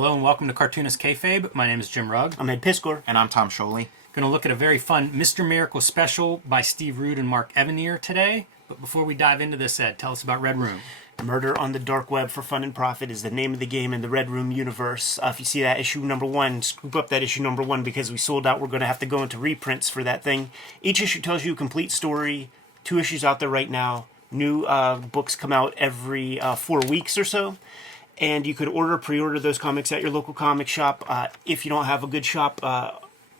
Hello and welcome to Cartoonist Kayfabe. My name is Jim Rugg. I'm Ed Piskor. And I'm Tom Scholey. Going to look at a very fun Mr. Miracle special by Steve Rude and Mark Evanier today. But before we dive into this, Ed, tell us about Red Room. Murder on the Dark Web for Fun and Profit is the name of the game in the Red Room universe. If you see that issue number 1, scoop up that issue number 1 because we sold out. We're going to have to go into reprints for that thing. Each issue tells you a complete story. 2 issues out there right now. New books come out every 4 weeks or so. And you could pre-order those comics at your local comic shop. If you don't have a good shop,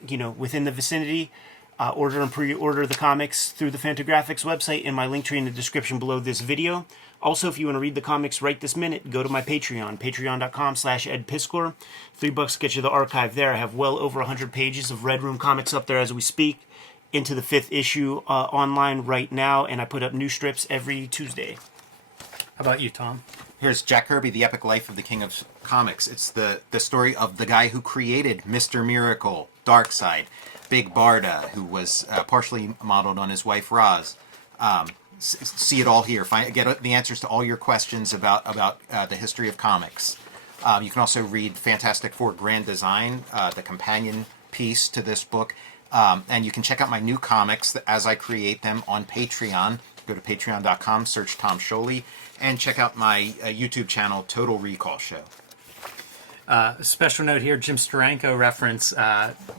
within the vicinity, order and pre-order the comics through the Fantagraphics website in my link tree in the description below this video. Also, if you want to read the comics right this minute, go to my Patreon, patreon.com/edpiskor. $3 gets you the archive there. I have well over 100 pages of Red Room comics up there as we speak. Into the 5th issue online right now, and I put up new strips every Tuesday. How about you, Tom? Here's Jack Kirby, The Epic Life of the King of Comics. It's the story of the guy who created Mr. Miracle, Darkseid, Big Barda, who was partially modeled on his wife Roz. See it all here. Get the answers to all your questions about the history of comics. You can also read Fantastic Four Grand Design, the companion piece to this book. And you can check out my new comics as I create them on Patreon. Go to patreon.com, search Tom Scholey, and check out my YouTube channel, Total Recall Show. Special note here, Jim Steranko reference,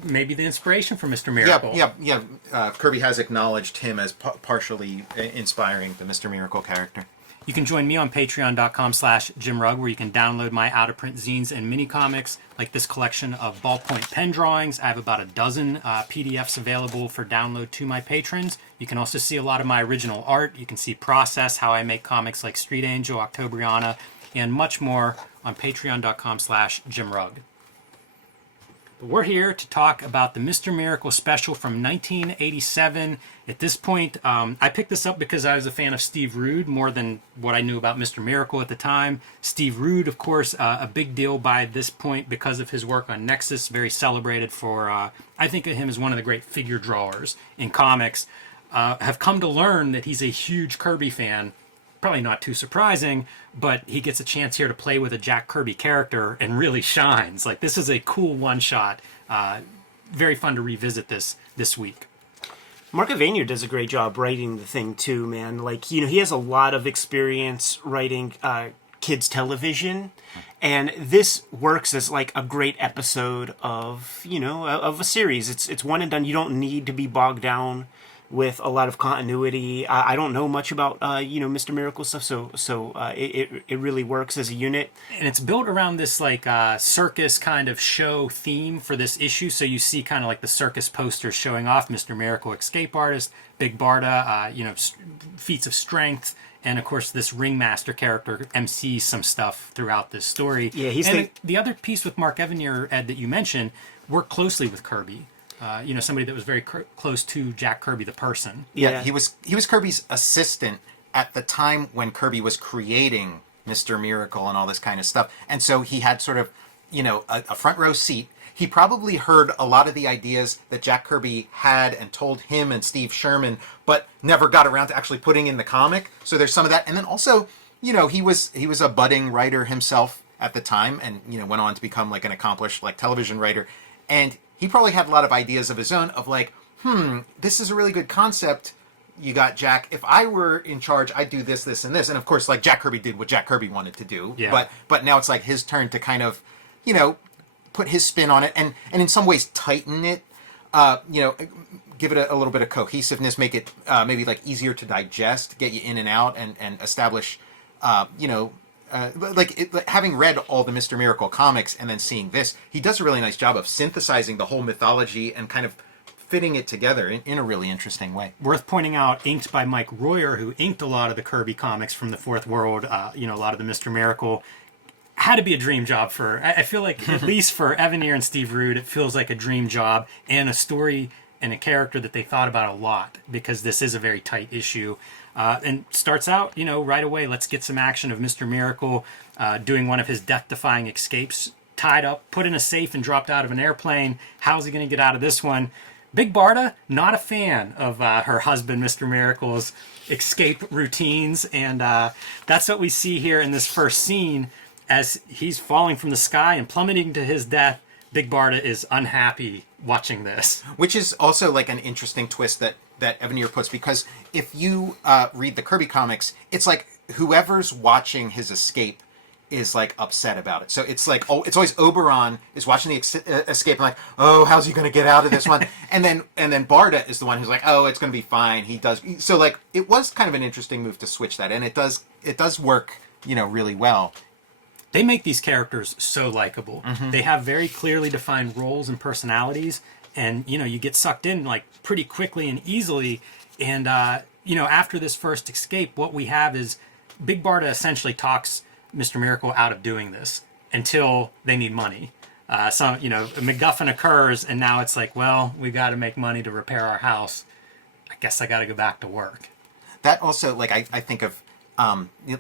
maybe the inspiration for Mr. Miracle. Yeah. Kirby has acknowledged him as partially inspiring the Mr. Miracle character. You can join me on patreon.com/Jim Rugg, where you can download my out-of-print zines and mini-comics, like this collection of ballpoint pen drawings. I have about a dozen PDFs available for download to my patrons. You can also see a lot of my original art. You can see process, how I make comics like Street Angel, Octobriana, and much more on patreon.com/Jim Rugg. We're here to talk about the Mr. Miracle special from 1987. At this point, I picked this up because I was a fan of Steve Rude more than what I knew about Mr. Miracle at the time. Steve Rude, of course, a big deal by this point because of his work on Nexus, very celebrated for, I think of him as one of the great figure drawers in comics. Have come to learn that he's a huge Kirby fan. Probably not too surprising, but he gets a chance here to play with a Jack Kirby character and really shines. Like, this is a cool one-shot. Very fun to revisit this week. Mark Evanier does a great job writing the thing too, man. Like, he has a lot of experience writing kids television, and this works as like a great episode of a series. It's one and done. You don't need to be bogged down with a lot of continuity. I don't know much about Mr. Miracle stuff, so it really works as a unit. And it's built around this like circus kind of show theme for this issue. So you see kind of like the circus posters showing off Mr. Miracle, escape artist, Big Barda, feats of strength, and of course this ringmaster character MCs some stuff throughout this story. Yeah, the other piece with Mark Evanier, Ed, that you mentioned, worked closely with Kirby. Somebody that was very close to Jack Kirby, the person. Yeah, he was Kirby's assistant at the time when Kirby was creating Mr. Miracle and all this kind of stuff. And so he had sort of, a front row seat. He probably heard a lot of the ideas that Jack Kirby had and told him and Steve Sherman, but never got around to actually putting in the comic. So there's some of that. And then also, he was a budding writer himself at the time, and went on to become like an accomplished like television writer. And he probably had a lot of ideas of his own of like, this is a really good concept. You got Jack. If I were in charge, I'd do this, this, and this. And of course, like Jack Kirby did what Jack Kirby wanted to do. Yeah. But now it's like his turn to kind of, put his spin on it and in some ways tighten it. Give it a little bit of cohesiveness, make it maybe like easier to digest, get you in and out, and establish, having read all the Mr. Miracle comics and then seeing this, he does a really nice job of synthesizing the whole mythology and kind of fitting it together in a really interesting way. Worth pointing out, inked by Mike Royer, who inked a lot of the Kirby comics from the Fourth World, a lot of the Mr. Miracle. Had to be a dream job for, I feel like, at least for Evanier and Steve Rude, it feels like a dream job and a story and a character that they thought about a lot, because this is a very tight issue. And starts out, right away, let's get some action of Mr. Miracle doing one of his death-defying escapes, tied up, put in a safe, and dropped out of an airplane. How's he going to get out of this one? Big Barda, not a fan of her husband, Mr. Miracle's escape routines, and that's what we see here in this first scene. as he's falling from the sky and plummeting to his death, Big Barda is unhappy watching this. Which is also like an interesting twist that Evanier puts, because if you read the Kirby comics, it's like whoever's watching his escape is like upset about it. So it's like, oh, it's always Oberon is watching the escape and like, oh, how's he going to get out of this one? and then Barda is the one who's like, oh, it's going to be fine. He does. So like, it was kind of an interesting move to switch that, and it does work, really well. They make these characters so likable. Mm-hmm. They have very clearly defined roles and personalities, and you get sucked in like pretty quickly and easily. And after this first escape, what we have is Big Barda essentially talks Mr. Miracle out of doing this until they need money. A MacGuffin occurs, and now it's like, well, we got to make money to repair our house. I guess I got to go back to work. That also, like, I think of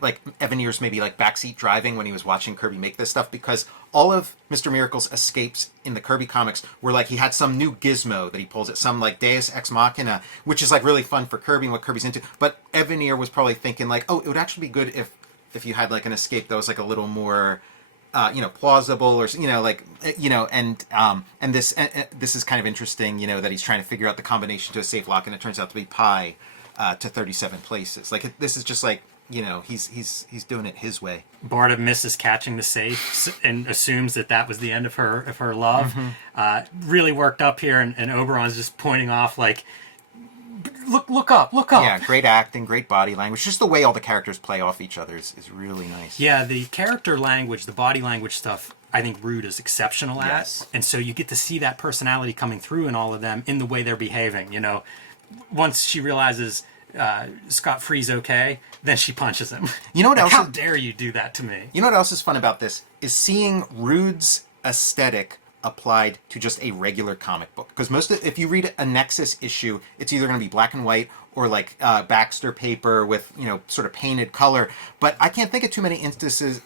like Evanier's maybe like backseat driving when he was watching Kirby make this stuff, because all of Mr. Miracle's escapes in the Kirby comics were like he had some new gizmo that he pulls at some like Deus Ex Machina, which is like really fun for Kirby and what Kirby's into. But Evanier was probably thinking like, oh, it would actually be good if you had like an escape that was like a little more plausible, or and this is kind of interesting, that he's trying to figure out the combination to a safe lock, and it turns out to be pi to 37 places. Like this is just like, he's doing it his way. Barda misses catching the safe and assumes that was the end of her love. Mm-hmm. Really worked up here, and Oberon's just pointing off like, look up. Yeah, great acting, great body language. Just the way all the characters play off each other is really nice. Yeah, the character language, the body language stuff, I think Rude is exceptional at. Yes. And so you get to see that personality coming through in all of them in the way they're behaving. Once she realizes Scott Free's okay, then she punches him. You know what else? How dare you do that to me? You know what else is fun about this is seeing Rude's aesthetic applied to just a regular comic book. Because if you read a Nexus issue, it's either going to be black and white or like Baxter paper with sort of painted color. But I can't think of too many instances,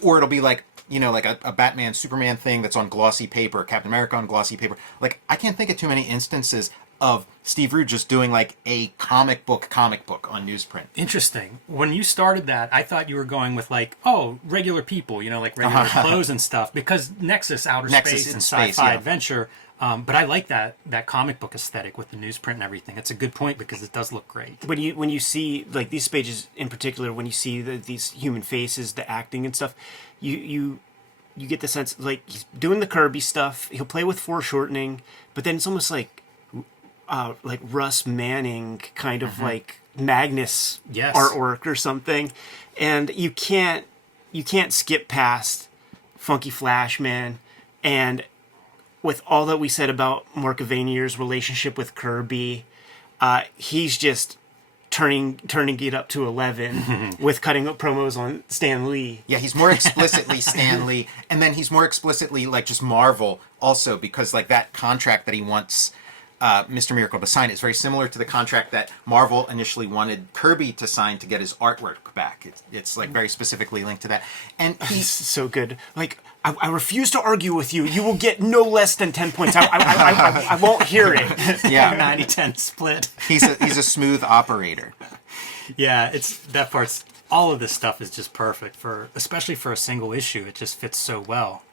or it'll be like like a Batman Superman thing that's on glossy paper, Captain America on glossy paper. Like I can't think of too many instances of Steve Rude just doing like a comic book on newsprint. Interesting. When you started that, I thought you were going with like, regular people, like regular clothes and stuff, because Nexus, outer space, and sci-fi adventure. But I like that comic book aesthetic with the newsprint and everything. It's a good point because it does look great. When you see like these pages in particular, when you see these human faces, the acting and stuff, you get the sense like he's doing the Kirby stuff. He'll play with foreshortening, but then it's almost like Russ Manning kind of like Magnus artwork or something, and you can't skip past Funky Flashman. And with all that we said about Mark Evanier's relationship with Kirby, he's just turning it up to 11 with cutting up promos on Stan Lee. Yeah, he's more explicitly Stan Lee, and then he's more explicitly like just Marvel also, because like that contract that he wants Mr. Miracle to sign is very similar to the contract that Marvel initially wanted Kirby to sign to get his artwork back. It's like very specifically linked to that. And he's so good. Like, I refuse to argue with you. You will get no less than 10 points. I won't hear it. Yeah, 90-10 split. He's a smooth operator. Yeah, that part's, all of this stuff is just perfect especially for a single issue. It just fits so well.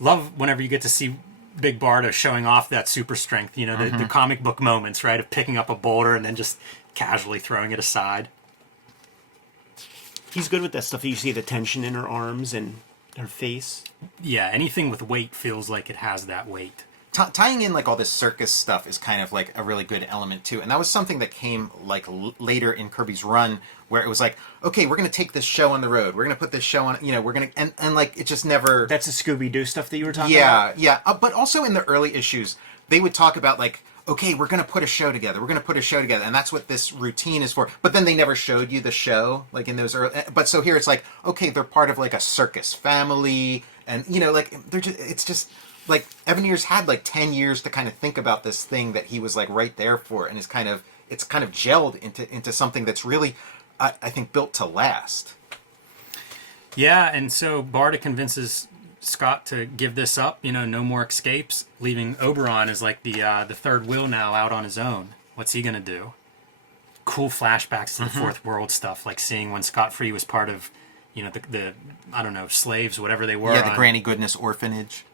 Love whenever you get to see Big Barda showing off that super strength, the comic book moments, right, of picking up a boulder and then just casually throwing it aside. He's good with that stuff. You see the tension in her arms and her face. Yeah, anything with weight feels like it has that weight. Tying in like all this circus stuff is kind of like a really good element too, and that was something that came like later in Kirby's run, where it was like, okay, we're going to take this show on the road, we're going to put this show on, we're going to, and like it just never. That's the Scooby-Doo stuff that you were talking about. Yeah. But also in the early issues, they would talk about like, okay, we're going to put a show together, and that's what this routine is for. But then they never showed you the show, like in those early. But so here it's like, okay, they're part of like a circus family, and like they're just, it's just. Like, Evanier's had, like, 10 years to kind of think about this thing that he was, like, right there for, and it's kind of gelled into something that's really, I think, built to last. Yeah, and so Barda convinces Scott to give this up, no more escapes, leaving Oberon as, like, the third wheel now out on his own. What's he gonna do? Cool flashbacks to the Fourth World stuff, like seeing when Scott Free was part of, the I don't know, slaves, whatever they were. Yeah, the Granny Goodness Orphanage.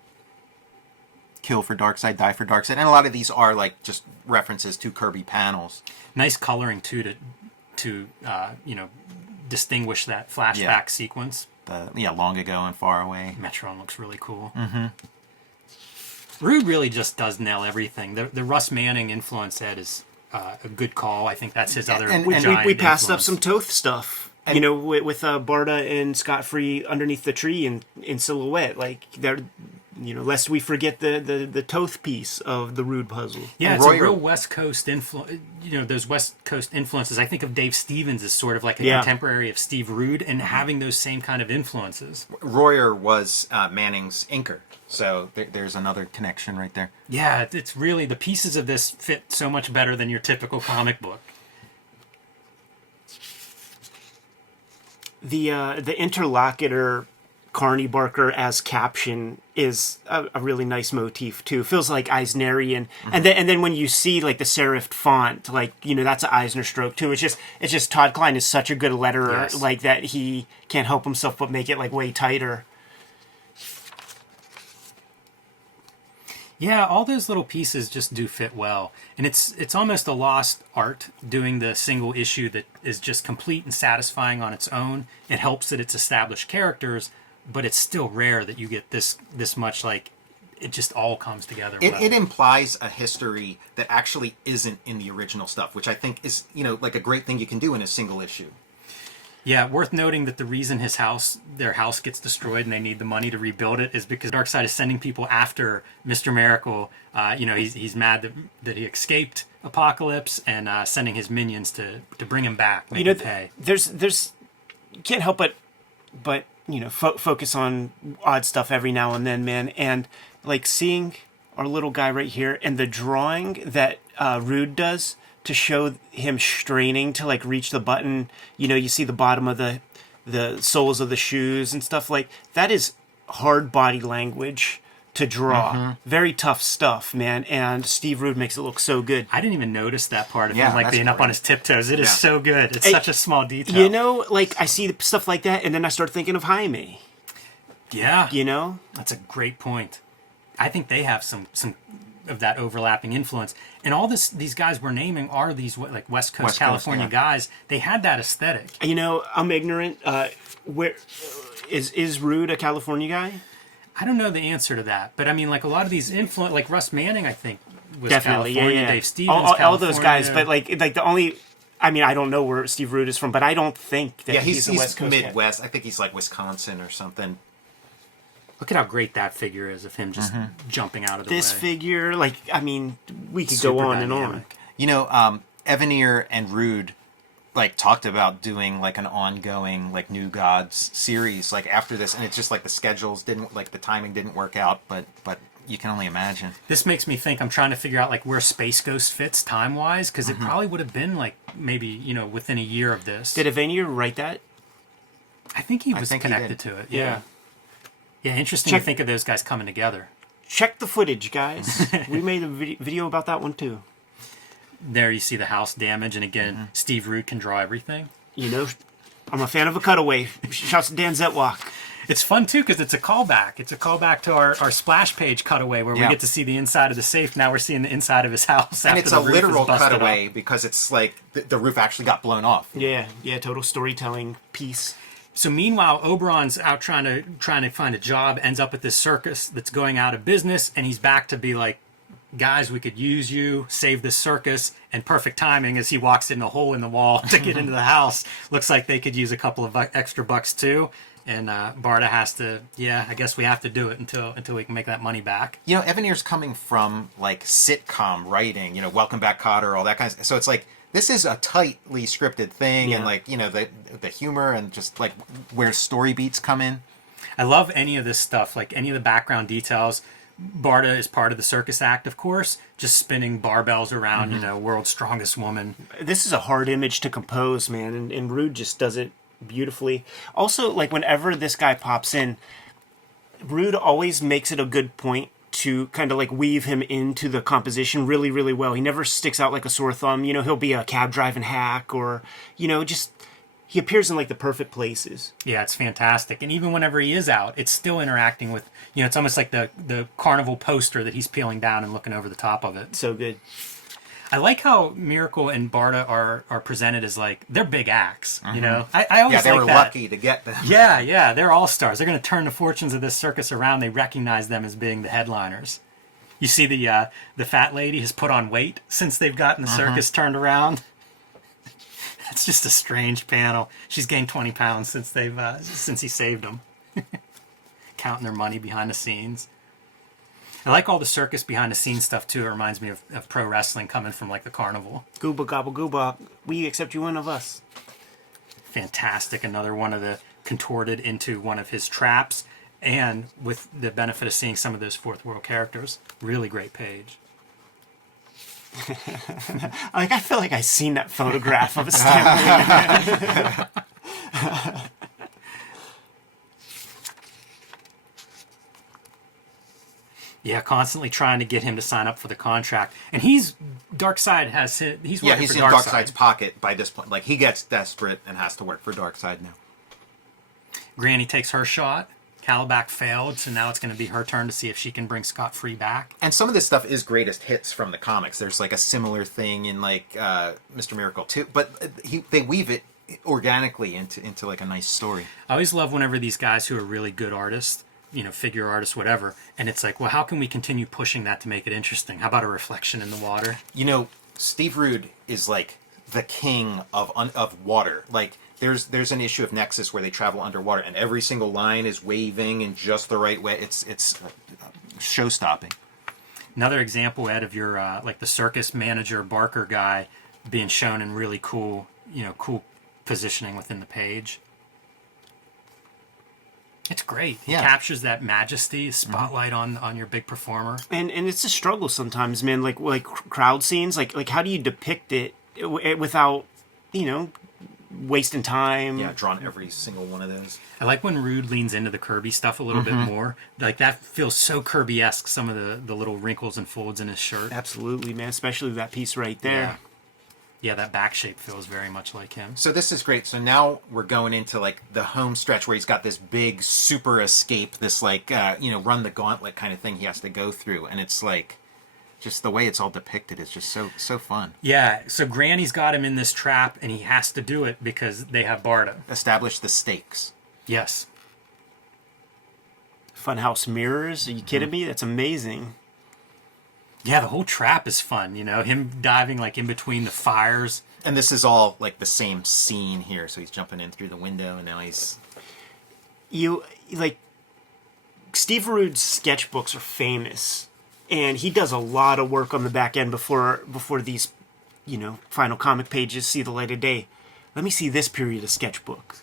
Kill for Darkseid, die for Darkseid. And a lot of these are like just references to Kirby panels. Nice coloring too to distinguish that flashback sequence. Long ago and far away. Metron looks really cool. Mm-hmm. Rude really just does nail everything. The Russ Manning influence head is a good call. I think that's his other giant we passed up influence. some Toth stuff. With Barda and Scott Free underneath the tree in silhouette, like they're, lest we forget the Toth piece of the Rude puzzle. Yeah, it's a real West Coast influence. Those West Coast influences. I think of Dave Stevens as sort of like a contemporary of Steve Rude, and having those same kind of influences. Royer was Manning's inker, so there's another connection right there. Yeah, it's really, the pieces of this fit so much better than your typical comic book. The interlocutor Carney Barker as caption is a really nice motif too. Feels like Eisnerian, and then when you see like the serifed font, like that's an Eisner stroke too. It's just Todd Klein is such a good letterer, like that he can't help himself but make it like way tighter. Yeah, all those little pieces just do fit well. And it's almost a lost art doing the single issue that is just complete and satisfying on its own. It helps that it's established characters, but it's still rare that you get this much, like, it just all comes together well. It implies a history that actually isn't in the original stuff, which I think is, like a great thing you can do in a single issue. Yeah, worth noting that the reason their house gets destroyed and they need the money to rebuild it is because Darkseid is sending people after Mr. Miracle. He's mad that he escaped Apocalypse and sending his minions to bring him back, make him pay. There's you can't help but focus on odd stuff every now and then, man. And like seeing our little guy right here and the drawing that Rude does to show him straining to like reach the button. You see the bottom of the soles of the shoes and stuff like that. Is hard body language to draw. Very tough stuff, man. And Steve Rude makes it look so good. I didn't even notice that part of him like being up on his tiptoes. It is so good. It's such a small detail. Like I see stuff like that and then I start thinking of Jaime. Yeah. You That's a great point. I think they have some of that overlapping influence. And all these guys we're naming are these like West Coast California guys. They had that aesthetic. I'm ignorant. Where is Rude a California guy? I don't know the answer to that, but I mean, like a lot of these influence, like Russ Manning, I think was Definitely, California. yeah. Dave Stevens, all those guys. But like the only, I don't know where Steve Rude is from, but I don't think that he's a West Coast Midwest. Guy. I think he's like Wisconsin or something. Look at how great that figure is of him just jumping out of the way. This figure, we could Super go on dynamic. and on. Evanier and Rude like talked about doing like an ongoing like New Gods series like after this, and it's just like the schedules didn't, like the timing didn't work out, but you can only imagine. This makes me think, I'm trying to figure out like where Space Ghost fits time wise, because it probably would have been like maybe within a year of this. Did Evanier write that? I think he was connected to it. Yeah, interesting to think of those guys coming together. Check the footage, guys. We made a video about that one too. There you see the house damage, and again, Steve Rude can draw everything. I'm a fan of a cutaway. Shouts to Dan Zetwalk. It's fun too because it's a callback. It's a callback to our splash page cutaway where we get to see the inside of the safe. Now we're seeing the inside of his house. And it's a literal cutaway because it's like the roof actually got blown off. Yeah, total storytelling piece. So meanwhile, Oberon's out trying to find a job, ends up at this circus that's going out of business, and he's back to be like, guys, we could use you, save this circus, and perfect timing as he walks in the hole in the wall to get into the house. Looks like they could use a couple of extra bucks too. And Barda has to, I guess we have to do it until we can make that money back. Evanier's coming from like sitcom writing, Welcome Back, Kotter, all that kind of. So it's like this is a tightly scripted thing, and like the humor and just like where story beats come in. I love any of this stuff, like any of the background details. Barda is part of the circus act, of course, just spinning barbells around, world's strongest woman. This is a hard image to compose, man, and Rude just does it beautifully. Also, like whenever this guy pops in, Rude always makes it a good point to kind of like weave him into the composition really, really well. He never sticks out like a sore thumb. He'll be a cab driving hack or, he appears in like the perfect places. Yeah, it's fantastic. And even whenever he is out, it's still interacting with, it's almost like the carnival poster that he's peeling down and looking over the top of it. So good. I like how Miracle and Barda are presented as like, they're big acts, I always they like were that. lucky to get them. Yeah, they're all-stars. They're going to turn the fortunes of this circus around. They recognize them as being the headliners. You see the fat lady has put on weight since they've gotten the circus turned around. It's just a strange panel. She's gained 20 pounds since he saved them. Counting their money behind the scenes. I like all the circus behind the scenes stuff too. It reminds me of pro wrestling coming from like the carnival. Gooba gobble gooba. We accept you one of us. Fantastic. Another one of the contorted into one of his traps. And with the benefit of seeing some of those Fourth World characters. Really great page. I feel like I've seen that photograph of a Stanley. Yeah, constantly trying to get him to sign up for the contract. And Darkseid has his, he's working he's for in Darkseid. Darkseid's pocket by this point. Like, he gets desperate and has to work for Darkseid now. Granny takes her shot. Calabac failed, so now it's going to be her turn to see if she can bring Scott-free back. And some of this stuff is greatest hits from the comics. There's like a similar thing in like Mr. Miracle too, but they weave it organically into like a nice story. I always love whenever these guys who are really good artists, figure artists, whatever, and it's like, well, how can we continue pushing that to make it interesting? How about a reflection in the water? Steve Rude is like the king of water. Like, there's an issue of Nexus where they travel underwater, and every single line is waving in just the right way. It's show-stopping. Another example, Ed, of your like the circus manager Barker guy being shown in really cool positioning within the page. It's great. He captures that majesty, spotlight on your big performer. And it's a struggle sometimes, man. Like crowd scenes. Like how do you depict it without wasting time? Yeah, drawn every single one of those. I like when Rude leans into the Kirby stuff a little bit more. Like, that feels so Kirby-esque, some of the little wrinkles and folds in his shirt. Absolutely, man. Especially that piece right there. Yeah, that back shape feels very much like him. So this is great. So now we're going into like the home stretch where he's got this big super escape, this like run the gauntlet kind of thing he has to go through, and it's like just the way it's all depicted is just so fun. Yeah, so Granny's got him in this trap, and he has to do it because they have Barda. Establish the stakes. Yes. Funhouse mirrors? Are you kidding me? That's amazing. Yeah, the whole trap is fun, him diving like in between the fires. And this is all like the same scene here. So he's jumping in through the window, and now he's... Steve Rude's sketchbooks are famous, and he does a lot of work on the back end before these, final comic pages see the light of day. Let me see this period of sketchbook.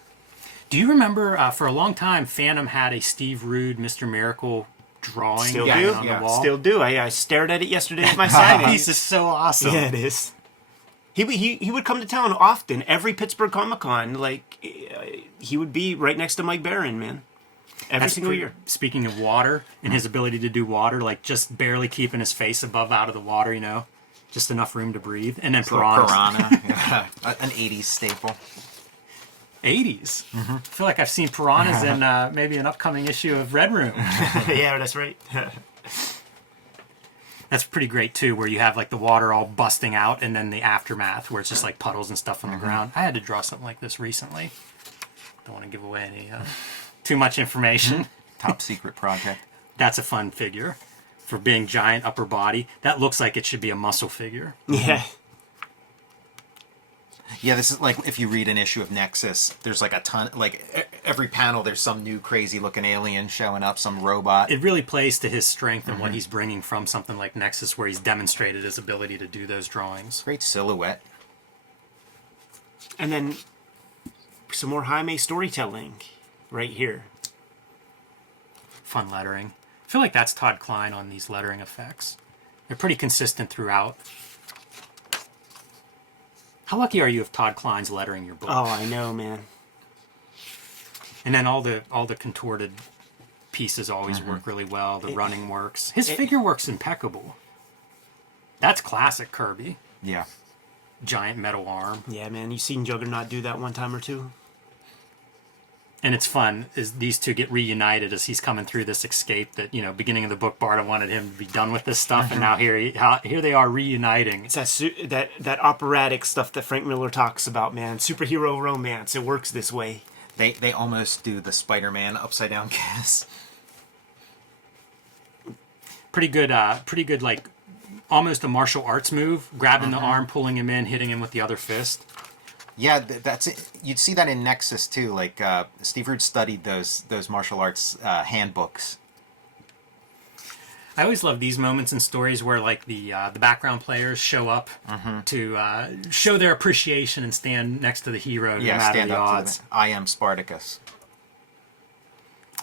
Do you remember, for a long time, Phantom had a Steve Rude Mr. Miracle drawing Still on do? the wall? Still do. I stared at it yesterday at my signing. This is so awesome. Yeah, it is. He would come to town often. Every Pittsburgh Comic-Con, he would be right next to Mike Barron, man. Every single year. Speaking of water and his ability to do water, like just barely keeping his face above out of the water, just enough room to breathe. And then piranhas. Piranha, yeah. An 80s staple. 80s? I feel like I've seen piranhas in maybe an upcoming issue of Red Room. Yeah, that's right. That's pretty great too, where you have like the water all busting out and then the aftermath where it's just like puddles and stuff on the ground. I had to draw something like this recently. Don't want to give away any too much information. Top secret project. That's a fun figure for being giant upper body. That looks like it should be a muscle figure. Yeah. Yeah, this is like if you read an issue of Nexus, there's like a ton, like every panel there's some new crazy looking alien showing up, some robot. It really plays to his strength and what he's bringing from something like Nexus, where he's demonstrated his ability to do those drawings. Great silhouette. And then some more Jaime storytelling right here. Fun lettering. I feel like that's Todd Klein on these lettering effects. They're pretty consistent throughout. How lucky are you if Todd Klein's lettering your book? Oh, I know, man. And then all the contorted pieces always work really well. The running works. His figure work's impeccable. That's classic Kirby. Yeah. Giant metal arm. Yeah, man. You seen Juggernaut do that one time or two? And it's fun as these two get reunited as he's coming through this escape that, beginning of the book, Barta wanted him to be done with this stuff, and now here they are reuniting. It's that operatic stuff that Frank Miller talks about, man. Superhero romance. It works this way. They almost do the Spider-Man upside down kiss. Pretty good, like almost a martial arts move, grabbing the arm, pulling him in, hitting him with the other fist. Yeah, that's it. You'd see that in Nexus too. Like Steve Rude studied those martial arts handbooks. I always love these moments in stories where like the background players show up to show their appreciation and stand next to the hero no matter stand the up odds. to I am Spartacus.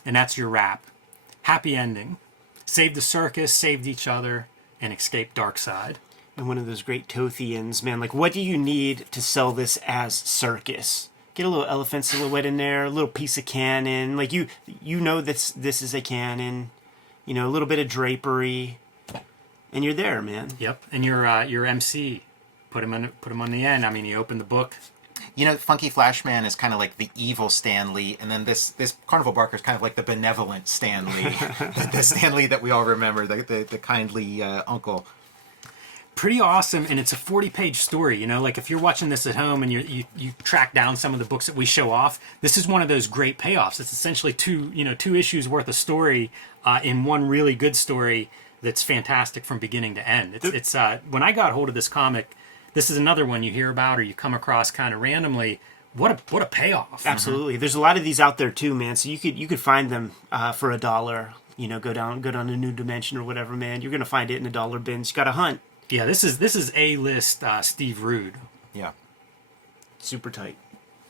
And that's your wrap. Happy ending. Saved the circus, saved each other, and escaped Darkseid. And one of those great Tothians, man. Like, what do you need to sell this as circus? Get a little elephant silhouette in there, a little piece of cannon. Like, you know this is a cannon. A little bit of drapery, and you're there, man. Yep. And your MC, put him on the end. I mean, you open the book. Funky Flashman is kind of like the evil Stan Lee, and then this Carnival Barker is kind of like the benevolent Stan Lee, the Stan Lee that we all remember, the kindly uncle. Pretty awesome, and it's a 40-page story. Like if you're watching this at home and you track down some of the books that we show off, this is one of those great payoffs. It's essentially two issues worth of story in one really good story that's fantastic from beginning to end. It's when I got hold of this comic, this is another one you hear about or you come across kind of randomly. What a payoff! Absolutely. There's a lot of these out there too, man. So you could find them for $1. Go down to New Dimension or whatever, man. You're gonna find it in the dollar bins. You got to hunt. Yeah, this is A-list Steve Rude. Yeah. Super tight.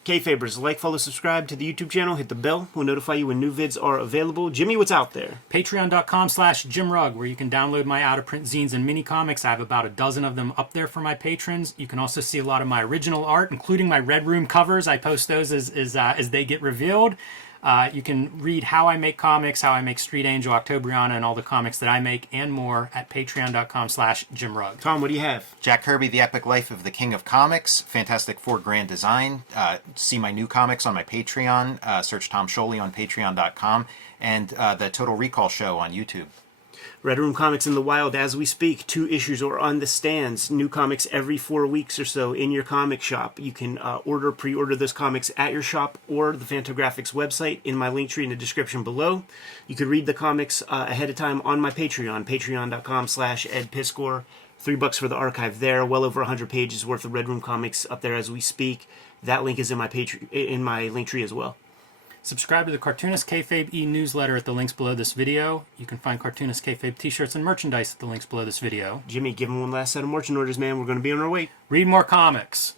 Kayfabers, like, follow, subscribe to the YouTube channel. Hit the bell. We'll notify you when new vids are available. Jimmy, what's out there? Patreon.com/JimRugg, where you can download my out-of-print zines and mini comics. I have about a dozen of them up there for my patrons. You can also see a lot of my original art, including my Red Room covers. I post those as they get revealed. You can read how I make comics, how I make Street Angel, Octobriana, and all the comics that I make, and more at patreon.com/JimRugg. Tom, what do you have? Jack Kirby, The Epic Life of the King of Comics. Fantastic Four Grand Design. See my new comics on my Patreon. Search Tom Scholey on patreon.com. And the Total Recall Show on YouTube. Red Room Comics in the wild as we speak. 2 issues are on the stands. New comics every 4 weeks or so in your comic shop. You can pre-order those comics at your shop or the Fantagraphics website in my link tree in the description below. You could read the comics ahead of time on my Patreon, patreon.com/EdPiskor. $3 for the archive there. Well over 100 pages worth of Red Room Comics up there as we speak. That link is in my link tree as well. Subscribe to the Cartoonist Kayfabe e-newsletter at the links below this video. You can find Cartoonist Kayfabe t-shirts and merchandise at the links below this video. Jimmy, give him one last set of marching orders, man. We're going to be on our way. Read more comics.